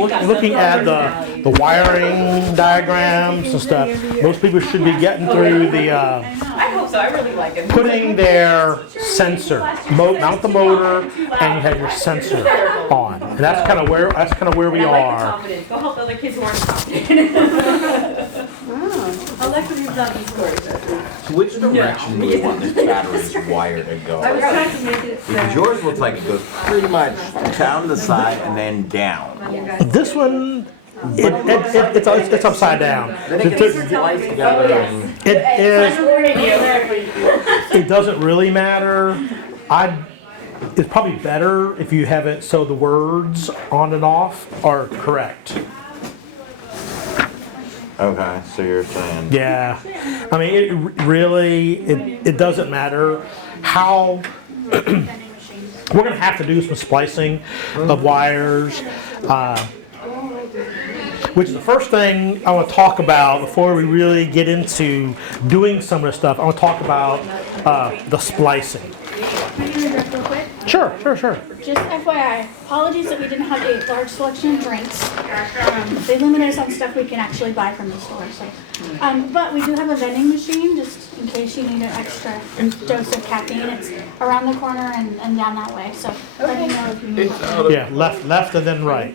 Looking at the wiring diagrams and stuff, most people should be getting through the I hope so. I really like it. putting their sensor, mount the motor, and you have your sensor on. And that's kind of where we I like the are. confidence. Go help other kids who aren't confident. Alexis is not these stories. So which direction do you want this battery's wire to go? I was trying to make it. Because yours looks like it goes pretty much down the side and then down. This one, it's upside down. Then it gets spliced together and It doesn't really matter. It's probably better if you have it so the words on and off are correct. okay, so you're saying Yeah, I mean, it doesn't matter how. We're gonna have to do some splicing of wires, which is the first thing I want to talk about before we really get into doing some of the stuff. I want to talk about the splicing. Can you interrupt real quick? Sure. Just FYI, apologies that we didn't have a large selection of drinks. They limited us on stuff we can actually buy from the store. So, but we do have a vending machine just in case you need an extra dose of caffeine. It's around the corner and down that way. So let me know if you need it. Yeah, left and then right.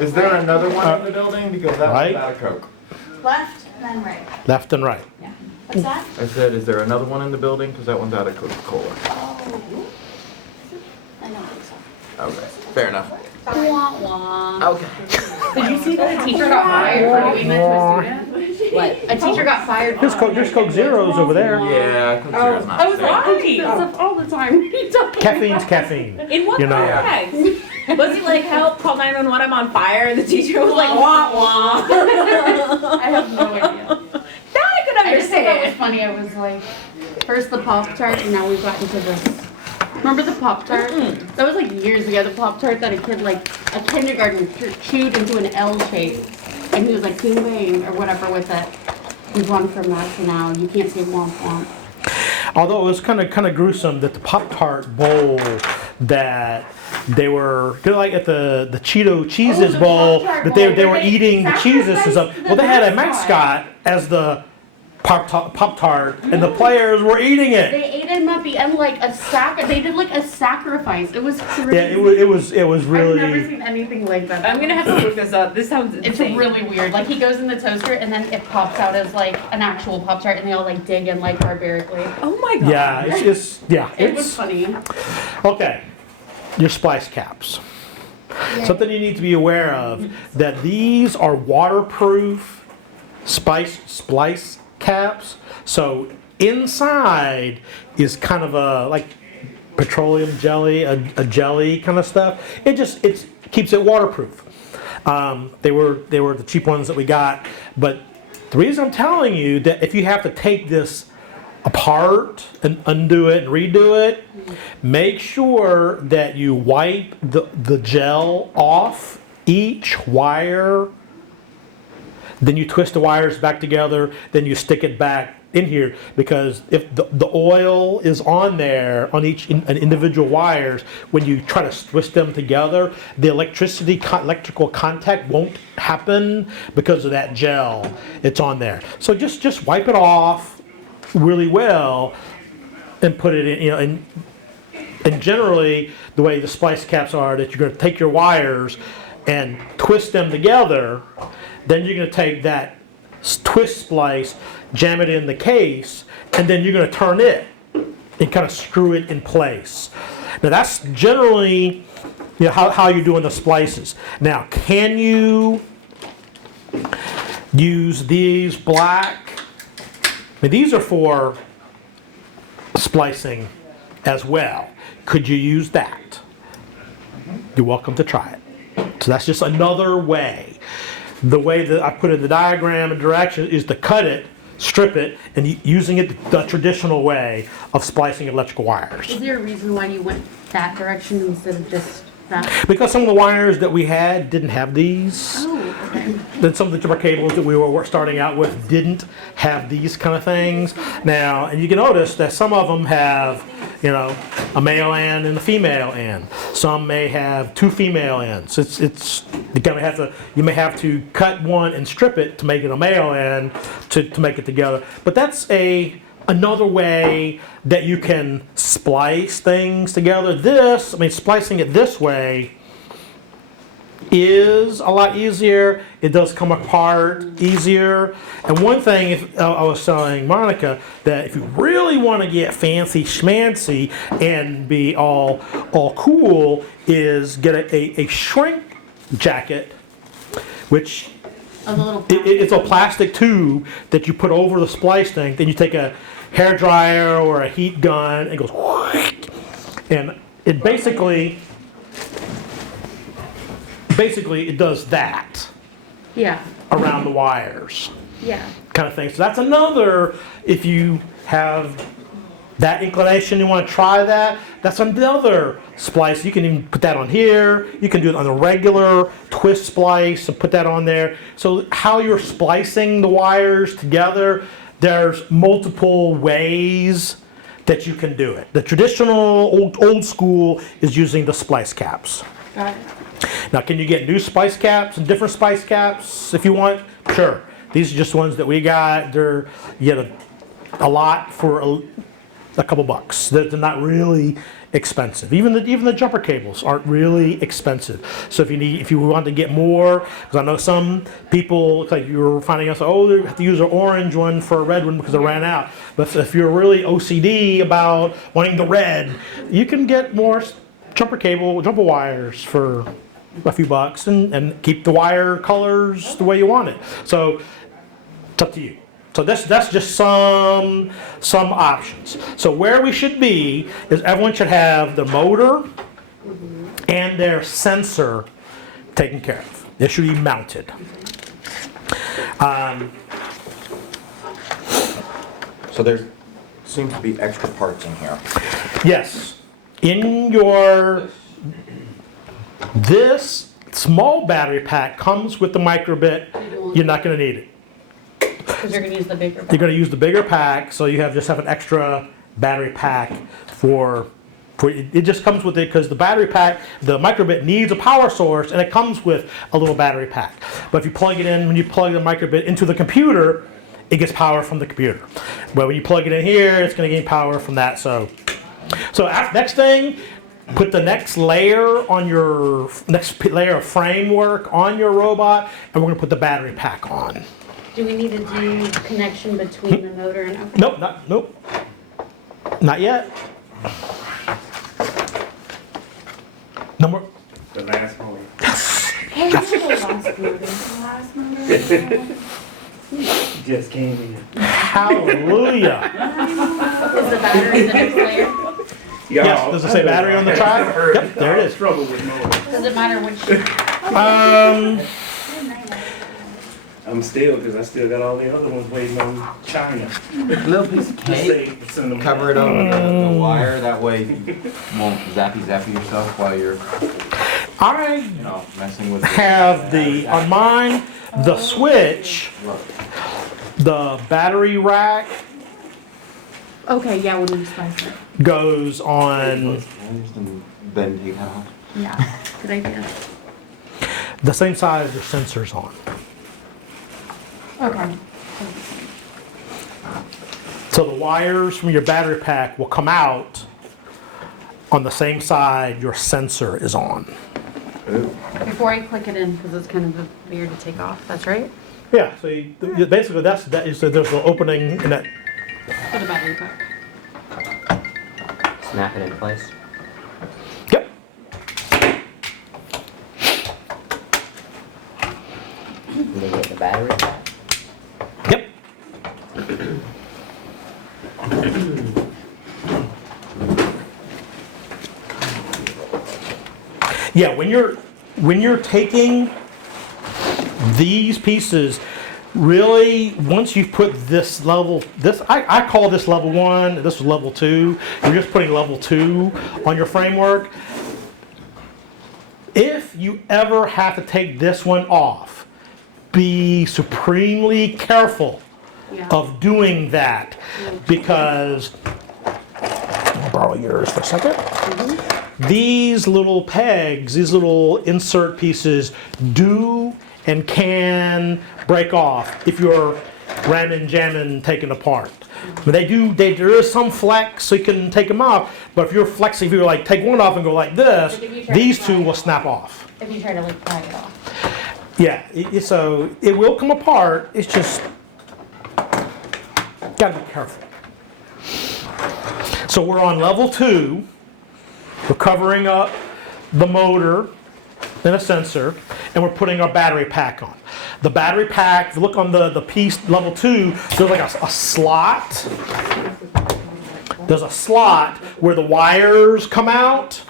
Is there another one in the building? Because that's Right. without a Coke. Left and then right. Left and right. Yeah. What's that? I said, is there another one in the building? Because that one's out of Coca-Cola. Oh. I don't think so. Okay, fair enough. Wah, wah. Okay. Did you see that a teacher got fired for doing that to a student? What? A teacher got fired. There's Coke Zeros over there. Yeah, Coke-Zero's not I was safe. like, I do that stuff all the time. Caffeine's caffeine. In what You know. context? Was he like, help, call 911, I'm on fire? And the teacher was like, wah, wah. I have no idea. That I could I just thought that was understand. funny. I was like, first the Pop-Tart, and now we've gotten to this. Remember the Pop-Tart? That was like years ago, the Pop-Tart that a kid, like, a kindergartner chewed into an L shape. And he was like, bing bang, or whatever with it. We've gone from that to now, you can't say womp womp. Although it was kind of gruesome that the Pop-Tart bowl that they were kind of like at the Cheeto Cheeses the bowl Pop-Tart that bowl they were where they eating the cheeses and stuff. sacrificed Well, they had a the mascot as the Pop-Tart and the players were eating it. They ate him at the end like they did like a sacrifice. It was crazy. Yeah, it was I've never really. seen anything like that. I'm gonna have to look this up. This sounds It's insane. really weird. Like he goes in the toaster and then it pops out as like an actual Pop Tart and they all like dig in like barbarically. Oh my god. Oh Yeah, It was it's funny. okay. Your splice caps. Something you need to be aware of that these are waterproof splice caps. So inside is kind of a like petroleum jelly, a jelly kind of stuff. It keeps it waterproof. They were the cheap ones that we got, but the reason I'm telling you that if you have to take this apart and undo it and redo it, make sure that you wipe the gel off each wire. Then you twist the wires back together, then you stick it back in here, because if the oil is on there on each individual wires, when you try to twist them together, the electrical contact won't happen because of that gel. It's on there. So just wipe it off really well and put it in, and generally the way the splice caps are that you're going to take your wires and twist them together. Then you're going to take that twist splice, jam it in the case, and then you're going to turn it and kind of screw it in place. Now that's generally how you're doing the splices. Now, can you use these black? I mean, these are for splicing as well. Could you use that? You're welcome to try it. So that's just another way. The way that I put in the diagram and direction is to cut it, strip it, and using it the traditional way of splicing electrical wires. Is there a reason why you went that direction instead of just that? Because some of the wires that we had didn't have these. Oh, okay. Then some of the jumper cables that we were starting out with didn't have these kind of things. Now, and you can notice that some of them have you know, a male end and a female end. Some may have two female ends. You may have to cut one and strip it to make it a male end to make it together. But that's another way that you can splice things together. Splicing it this way is a lot easier. It does come apart easier. And one thing, I was telling Monica, that if you really want to get fancy schmancy and be all cool, is get a shrink jacket, which it's a plastic tube that you put over the splice thing. Then you take a hair dryer or a heat gun and it goes whoosh, and it basically it does that Yeah. around the wires Yeah. kind of thing. So that's another, if you have that inclination, you want to try that, that's another splice. You can even put that on here. You can do it on a regular twist splice and put that on there. So how you're splicing the wires together, there's multiple ways that you can do it. The traditional old school is using the splice caps. Got it. Now, can you get new spice caps and different spice caps if you want? Sure. These are just ones that we got. You get a lot for a couple bucks. They're not really expensive. Even the jumper cables aren't really expensive. So if you want to get more, because I know some people, like you were finding out, they have to use an orange one for a red one because it ran out. But if you're really OCD about wanting the red, you can get more jumper wires for a few bucks and keep the wire colors the way you want it. So it's up to you. So that's just some options. So where we should be is everyone should have the motor and their sensor taken care of. They should be mounted. So there seems to be extra parts in here. Yes. This small battery pack comes with the microbit. You're not going to need it. Because you're going to use the bigger You're going to use the bigger pack, so you just have an extra battery pack for it just comes with it because the battery pack, the microbit needs a power source and it comes with a little battery pack. But if you plug it in, when you plug the microbit into the computer, it gets power from the computer. But when you plug it in here, it's going to gain power from that. So next thing, put the next layer of framework on your robot, and we're going to put the battery pack on. Do we need to do connection between the motor and... Okay. Nope. Not yet. No more. The last one. Just came in. Hallelujah. Is the battery the next layer? Yes, does it say battery on the top? Yep, there it is. Trouble with motors. Does it matter which... I'm still, because I still got all the other ones waiting on China. Little piece of To cake, send them cover it over the wire, that way you won't zappy yourself while you're, I messing with have on mine, the switch, the battery rack Okay, yeah, when you spice it. goes on Then take that off. Yeah, good idea. the same side as your sensor's on. Okay. So the wires from your battery pack will come out on the same side your sensor is on. Before I click it in, because it's kind of weird to take off, that's right? Yeah, so basically there's an opening in that. For the battery pack. Snap it in place. Yep. And then get the battery back. Yep. Yeah, when you're taking these pieces, really, once you've put this level, I call this level 1, this is level 2. You're just putting level 2 on your framework. If you ever have to take this one off, be supremely careful Yeah. of doing that, because borrow yours for a second. These little pegs, these little insert pieces do and can break off if you're ramming, jamming, taking apart. But there is some flex, so you can take them off, but if you're flexing, if you like take one off and go like this, But if you try these to two pry will it snap off. If you try to like pry it off. Yeah, so it will come apart, it's just, gotta be careful. So we're on level 2, we're covering up the motor and a sensor, and we're putting our battery pack on. The battery pack, if you look on the piece, level 2, there's like a slot. There's a slot where the wires come out.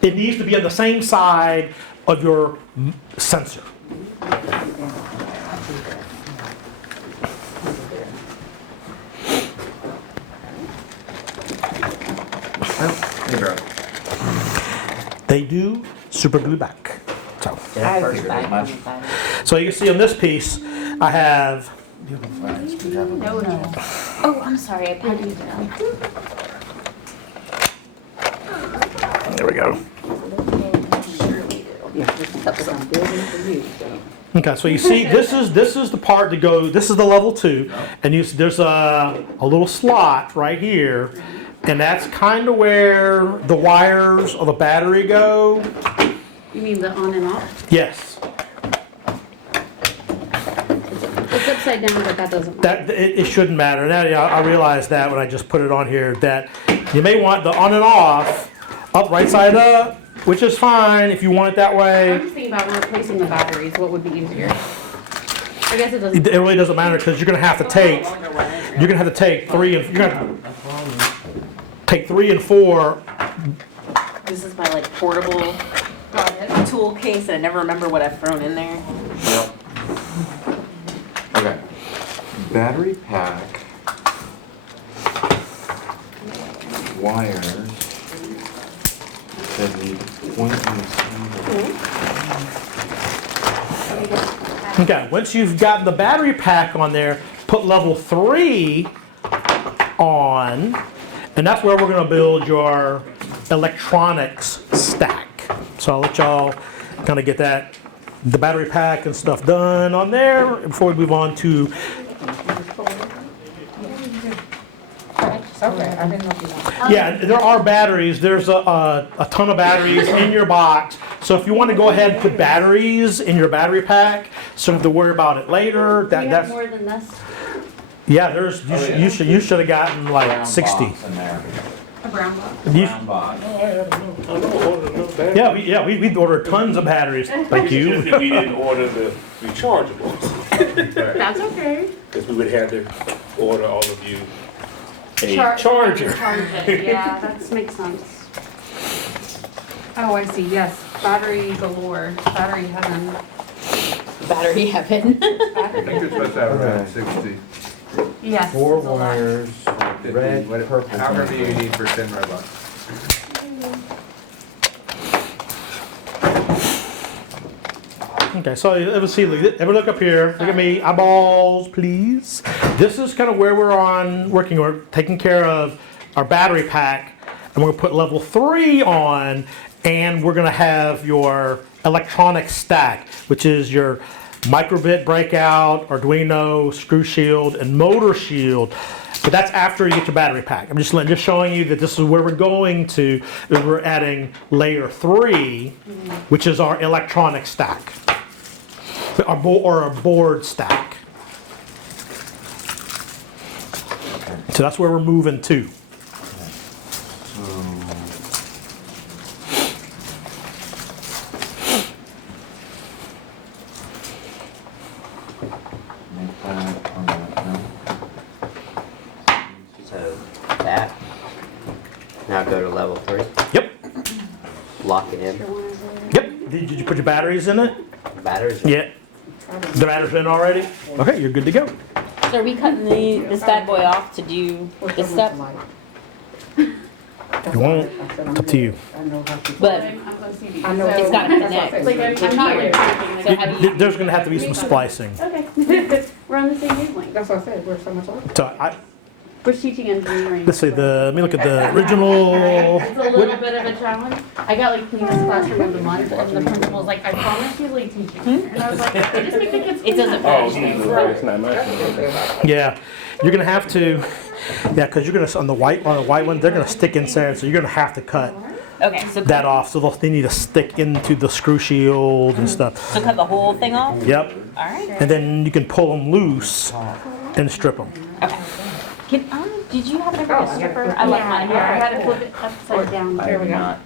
It needs to be on the same side of your sensor. They do super glue back. So you can see on this piece, I have, Oh, I'm sorry, I patted you down. there we go. Okay, so you see, this is the part to go. This is the level 2, and there's a little slot right here, and that's kind of where the wires or the battery go. You mean the on and off? Yes, It's upside down, but that doesn't. it shouldn't matter. Now I realized that when I just put it on here that you may want the on and off up right side up, which is fine if you want it that I'm way. just thinking about when replacing the batteries, what would be easier? I guess it doesn't. It really doesn't matter because you're gonna have to take 3 and you're gonna have to take 3 and 4. This is my like portable tool case, and I never remember what I've thrown in there. Yep. Okay. Battery pack. Wires. That need point in the center. Okay, once you've gotten the battery pack on there, put level 3 on, and that's where we're gonna build your electronics stack. So I'll let y'all kind of get the battery pack and stuff done on there before we move on to, yeah, there are batteries. There's a ton of batteries in your box. So if you want to go ahead and put batteries in your battery pack, so you don't have to worry about it later. Do you have That's more than this? yeah. You should have gotten like Brown 60. box in there. A brown box? You- Brown box. yeah, we ordered tons of batteries. Thank Just you. that we didn't order the rechargeables. That's okay. Because we would have to order all of you a Charger. Charge it, yeah, that makes sense. Oh, I see, yes, battery galore, battery heaven. Battery heaven. I think it's supposed to have around 60. Yes. 4 it's a lot. wires, red, purple. However many you need for 10 robots. Okay, so let's see. Everyone look up here. Look at me. Eyeballs, please. This is kind of where we're working. We're taking care of our battery pack, and we're gonna put level 3 on, and we're gonna have your electronic stack, which is your microbit breakout, Arduino, screw shield, and motor shield. But that's after you get your battery pack. I'm just showing you that this is where we're going to. Is we're adding layer 3, which is our electronic stack, or a board stack. So that's where we're moving to. Make that on that, no. So that. Now go to level 3. Yep. Lock it in. Yep. Did you put your batteries in it? Batteries. Yeah. The batteries in already? Okay, you're good to go. So are we cutting this bad boy off to do this step? If you want, it's up to you. But I'm OCD. it's got to connect. Like, I'm not really thinking, So how do you? There's gonna have to be some splicing. okay, we're on the same wavelength. That's what I said, we're so much alike. So We're teaching engineering. Let's see, let me look at the original. It's a little bit of a challenge. I got like cleanest classroom of the month, and the principal's like, I promise you like teaching here. And I was like, I just make the kids clean. It doesn't Oh, finish things. it's not nice. Yeah, you're gonna have to, yeah, because you're gonna, on the white one, they're gonna stick in there, so you're gonna have to cut Okay, so that off, so they need to stick into the screw shield and stuff. so cut the whole thing off? Yep, All right. and then you can pull them loose and strip them. Okay. Did you have ever a stripper? I left mine Here, I here. had to flip it upside down. Here we go.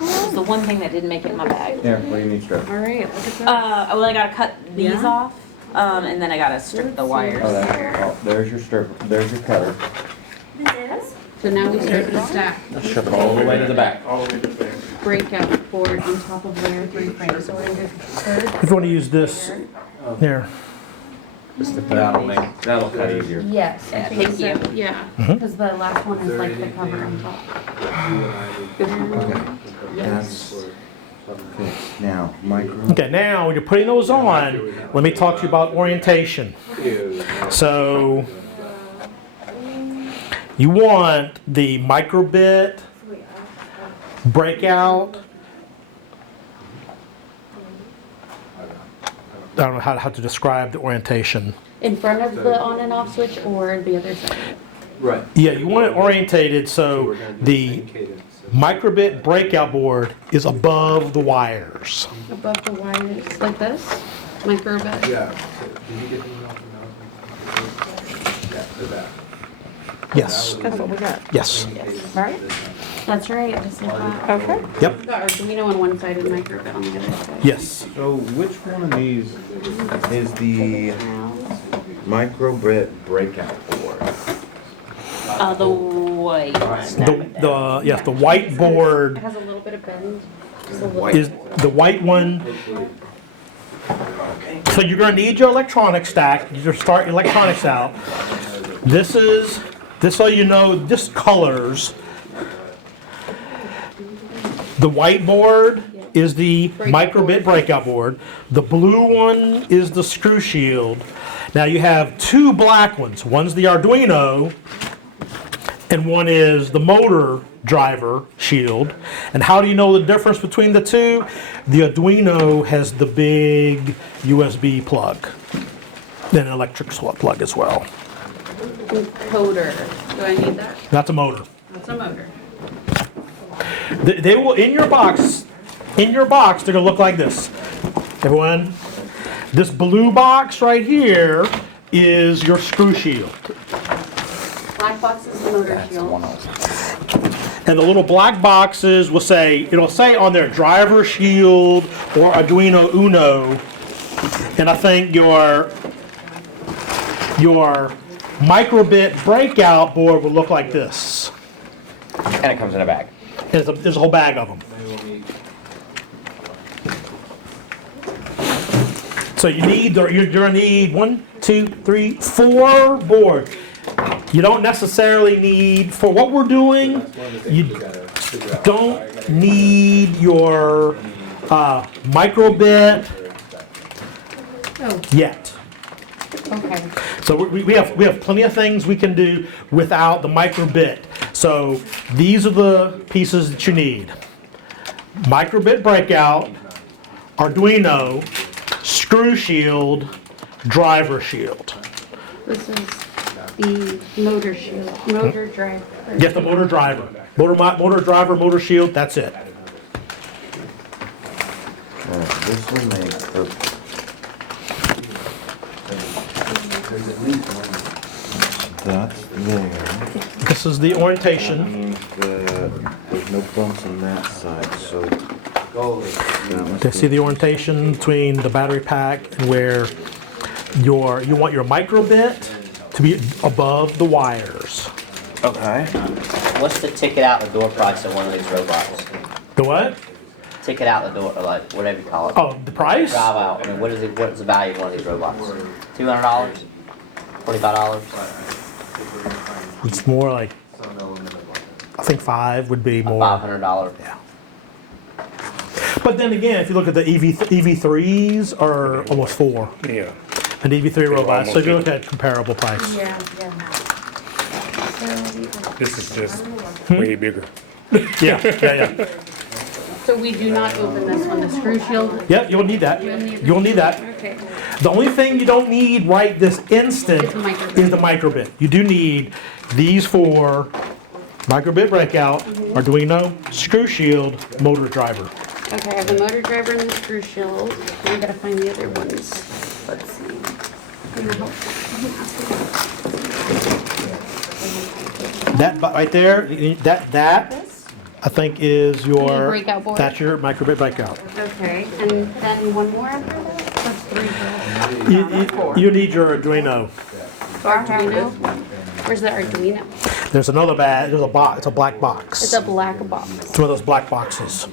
This is the one thing that didn't make it in my bag. Yeah, what do you need, strip? All right, look at that. Well, I gotta cut these Yeah. off, and then I gotta strip the wires. There's your strip, there's your cutter. So now we start the stack. Shove it all the way to the back. All the way to the back. Breakout board on top of layer 3 frame. So we're gonna do third. If you want to use this, here, That'll cut easier. Yes, I Yeah, think thank so. you. Yeah, because the last one is like the cover on top. Yes. Okay, now, micro. okay, now when you're putting those on, let me talk to you about orientation. So, you want the microbit breakout. I don't know how to describe the orientation. In front of the on and off switch or the other side? Right. Yeah, you want it orientated so the microbit breakout board is above the wires. Above the wires, like this? Microbit? Yeah. Did you get the email from Yeah, the back. Yes, That's what we got. yes, Right? That's right, just like that. Okay. yep, We got Arduino on one side and microbit on the other side. yes. So which one of these is the microbit breakout board? The white. Yes, the white It board has a little bit of bend. Just a little. is the white one. So you're gonna need your electronics stack, you just start your electronics out. This so you know, this colors. The white board is the microbit breakout board. The blue one is the screw shield. Now you have two black ones. One's the Arduino, and one is the motor driver shield. And how do you know the difference between the two? The Arduino has the big USB plug, then an electric plug as well. Encoder. Do I need that? That's a motor. That's a motor. They will in your box. They're gonna look like this. Everyone, this blue box right here is your screw shield, Black box is the motor shield. and the little black boxes will it'll say on their driver shield or Arduino Uno, and I think your microbit breakout board will look like this. And it comes in a bag. And there's a whole bag of them. So you're gonna need 1, 2, 3, 4 boards. You don't necessarily need, for what we're doing, you don't need your microbit yet. Okay. So we have plenty of things we can do without the microbit. So these are the pieces that you need. Microbit breakout, Arduino, screw shield, driver shield. This is the motor shield. Motor drive. Get the motor driver. Motor driver, motor shield, that's it. This will make that's there. This is the That orientation. means that there's no bumps on that side, so. To see the orientation between the battery pack and where you want your microbit to be above the wires. Okay. What's the ticket out the door price of one of these robots? The what? Ticket out the door, or like whatever you call it. Oh, the price? Drive out. I mean, what is it? What's the value of one of these robots? $200? $25? It's more like, I think 5 would be more. $500. Yeah. But then again, if you look at the EV3s are almost 4. Yeah. an EV3 robot. So if you look at comparable price. Yeah, yeah. This is just way bigger. Yeah, yeah. So we do not open this one, the screw shield? Yep, you'll need that. You'll need that. Okay. The only thing you don't need right this instant Is the microbit. is the microbit. You do need these four: microbit breakout, Arduino, screw shield, motor driver. Okay, I have the motor driver and the screw shield. Now I gotta find the other ones. Let's see. That right there, that I think is your breakout board? That's your microbit breakout. Okay, and then one more after that? That's three. You need your Arduino. Arduino? Where's the Arduino? There's another bag. There's a box. It's a black box. It's a black box. It's one of those black boxes.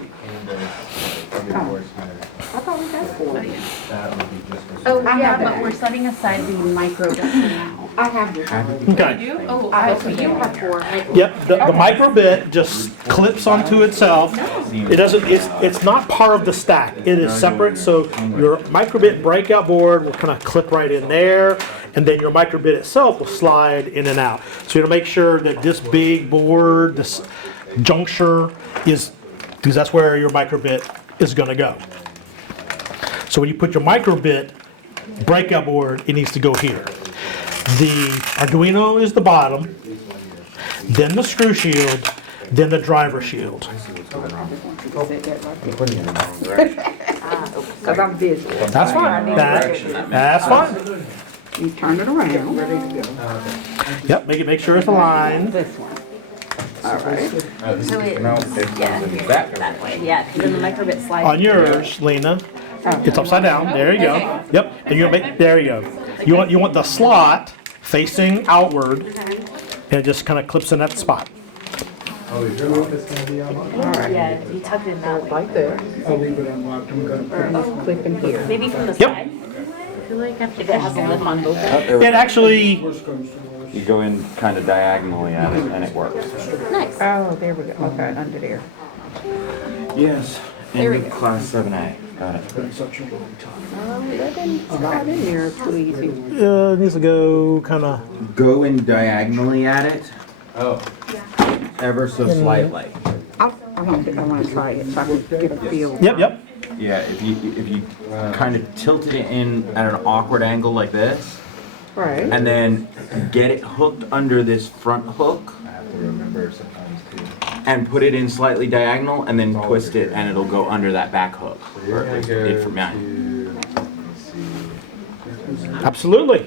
Oh, yeah, but we're setting aside the microbit for now. I have this. Okay. You do? Oh, okay, you have four. Yep, the microbit just clips onto itself. It doesn't, it's not part of the stack. It is separate, so your microbit breakout board will kind of clip right in there, and then your microbit itself will slide in and out. So you want to make sure that this big board, this juncture is, because that's where your microbit is going to go. So when you put your microbit breakout board, it needs to go here. The Arduino is the bottom, then the screw shield, then the driver shield. Because I'm busy. That's fine. That's fine. You turn it around. Yep, make sure it's aligned. This one. All right. So it, No, it's yeah, that way, yeah, because then the microbit slides. On yours, Lena, it's upside down. There you go. Yep, and you make, there you go. You want the slot facing outward, and it just kind of clips in that spot. Yeah, you tuck it in that way. Right there. I'll leave it unlocked. I'm gonna put it. Clip in here. Maybe from the Yep. side? I feel like if it has a lip on both ends. It actually, You go in kind of diagonally at it and it works. Nice. Oh, there we go. Okay, under there. Yes. There we In go. class 7A. Got it. That didn't slide in there too easy. it needs to go kind of, Go in diagonally at it. Oh. Ever so slightly. I want to try it so I can get a feel. yep. Yeah, if you kind of tilted it in at an awkward angle like this, Right. and then get it hooked under this front hook, and put it in slightly diagonal, and then twist it, and it'll go under that back hook. Or at least it did for mine. Absolutely.